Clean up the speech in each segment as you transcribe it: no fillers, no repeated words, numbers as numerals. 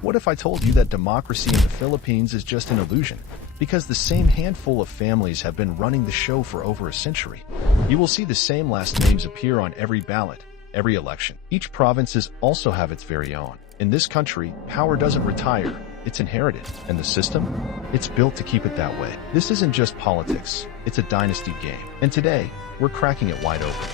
What if I told you that democracy in the Philippines is just an illusion? Because the same handful of families have been running the show for over a century. You will see the same last names appear on every ballot, every election. Each provinces also have its very own. In this country, power doesn't retire, it's inherited. And the system? It's built to keep it that way. This isn't just politics, it's a dynasty game. And today, we're cracking it wide open.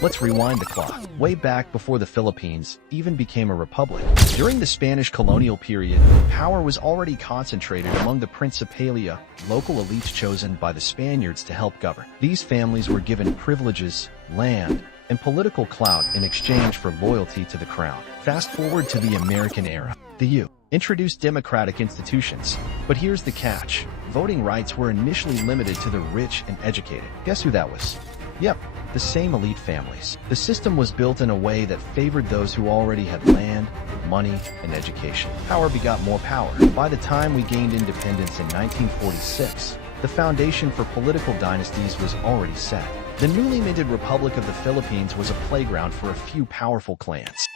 Let's rewind the clock, way back before the Philippines even became a republic. During the Spanish colonial period, power was already concentrated among the principalia, local elites chosen by the Spaniards to help govern. These families were given privileges, land, and political clout in exchange for loyalty to the crown. Fast forward to the American era. The U introduced democratic institutions. But here's the catch. Voting rights were initially limited to the rich and educated. Guess who that was? Yep, the same elite families. The system was built in a way that favored those who already had land, money, and education. Power begot more power. By the time we gained independence in 1946, the foundation for political dynasties was already set. The newly minted Republic of the Philippines was a playground for a few powerful clans.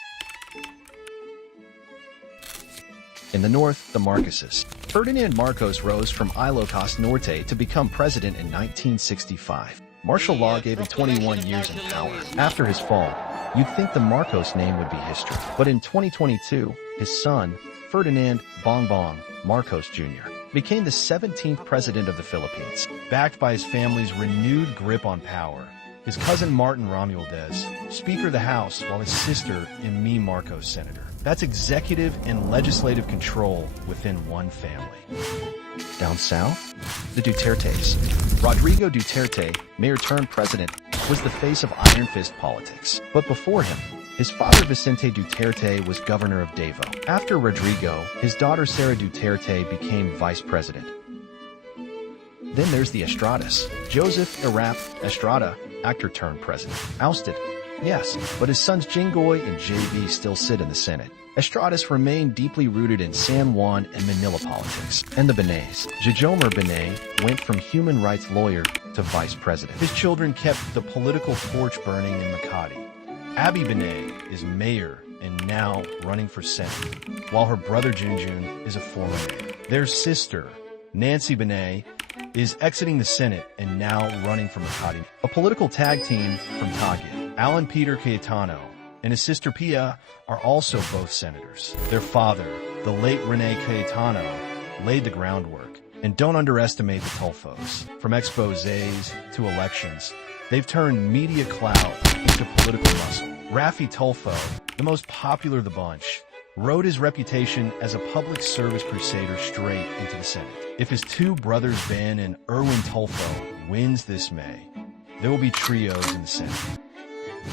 In the north, the Marcoses. Ferdinand Marcos rose from Ilocos Norte to become president in 1965. Martial law gave him 21 years in power. After his fall, you'd think the Marcos name would be history. But in 2022, his son, Ferdinand Bongbong Marcos Jr., became the 17th president of the Philippines. Backed by his family's renewed grip on power, his cousin Martin Romualdez, Speaker of the House, while his sister, Amy Marcos, Senator. That's executive and legislative control within one family. Down south, the Dutertes. Rodrigo Duterte, mayor turned president, was the face of iron fist politics. But before him, his father Vicente Duterte was governor of Davao. After Rodrigo, his daughter Sara Duterte became vice president. Then there's the Estradas. Joseph Irap Estrada, actor turned president. Ousted. Yes, but his sons Jinggoy and JB still sit in the Senate. Estradas remained deeply rooted in San Juan and Manila politics. And the Binays. Jajomar Binay went from human rights lawyer to vice president. His children kept the political torch burning in Makati. Abby Binay is mayor and now running for Senate, while her brother Junjun is a former mayor. Their sister, Nancy Binay, is exiting the Senate and now running for Makati. A political tag team from Taguig. Alan Peter Cayetano and his sister Pia are also both senators. Their father, the late Rene Cayetano, laid the groundwork. And don't underestimate the Tulfos. From exposés to elections, they've turned media clout into political muscle. Raffy Tulfo, the most popular of the bunch, rode his reputation as a public service crusader straight into the Senate. If his two brothers Ben and Erwin Tulfo wins this May, there will be trios in the Senate.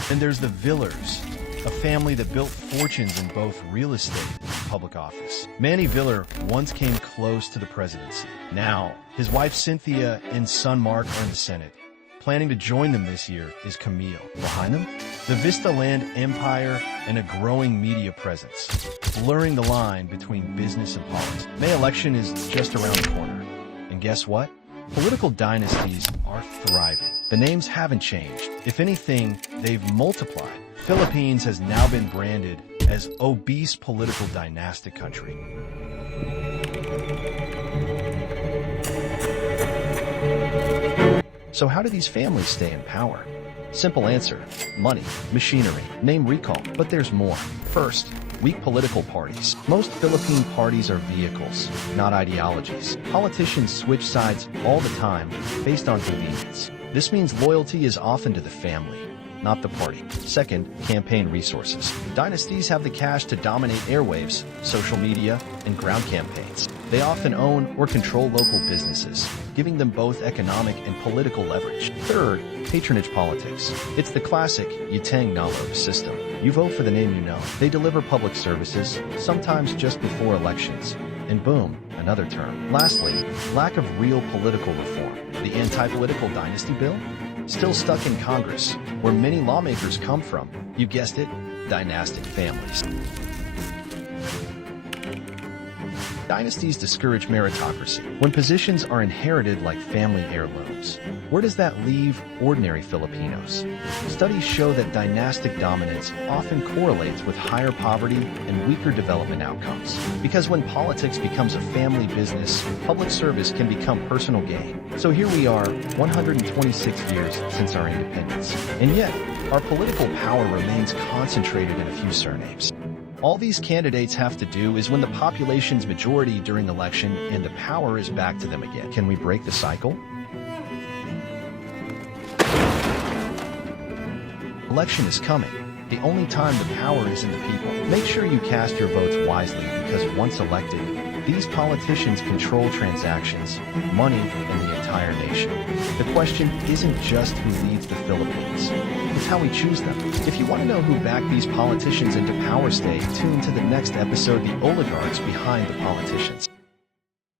And there's the Villars, a family that built fortunes in both real estate and public office. Manny Villar once came close to the presidency. Now, his wife Cynthia and son Mark are in the Senate. Planning to join them this year is Camille. Behind them, the Vista Land empire and a growing media presence, blurring the line between business and politics. May election is just around the corner. And guess what? Political dynasties are thriving. The names haven't changed. If anything, they've multiplied. Philippines has now been branded as obese political dynastic country. So how do these families stay in power? Simple answer: money, machinery, name recall. But there's more. First, weak political parties. Most Philippine parties are vehicles, not ideologies. Politicians switch sides all the time based on convenience. This means loyalty is often to the family, not the party. Second, campaign resources. Dynasties have the cash to dominate airwaves, social media, and ground campaigns. They often own or control local businesses, giving them both economic and political leverage. Third, patronage politics. It's the classic Utang Nalo system. You vote for the name you know. They deliver public services, sometimes just before elections, and boom, another term. Lastly, lack of real political reform. The anti-political dynasty bill? Still stuck in Congress, where many lawmakers come from. You guessed it, dynastic families. Dynasties discourage meritocracy when positions are inherited like family heirlooms. Where does that leave ordinary Filipinos? Studies show that dynastic dominance often correlates with higher poverty and weaker development outcomes. Because when politics becomes a family business, public service can become personal gain. So here we are, 126 years since our independence. And yet, our political power remains concentrated in a few surnames. All these candidates have to do is win the population's majority during the election, and the power is back to them again. Can we break the cycle? Election is coming. The only time the power is in the people. Make sure you cast your votes wisely, because once elected, these politicians control transactions, money, and the entire nation. The question isn't just who leads the Philippines. It's how we choose them. If you want to know who backed these politicians into power, stay tuned to the next episode, The Oligarchs Behind the Politicians.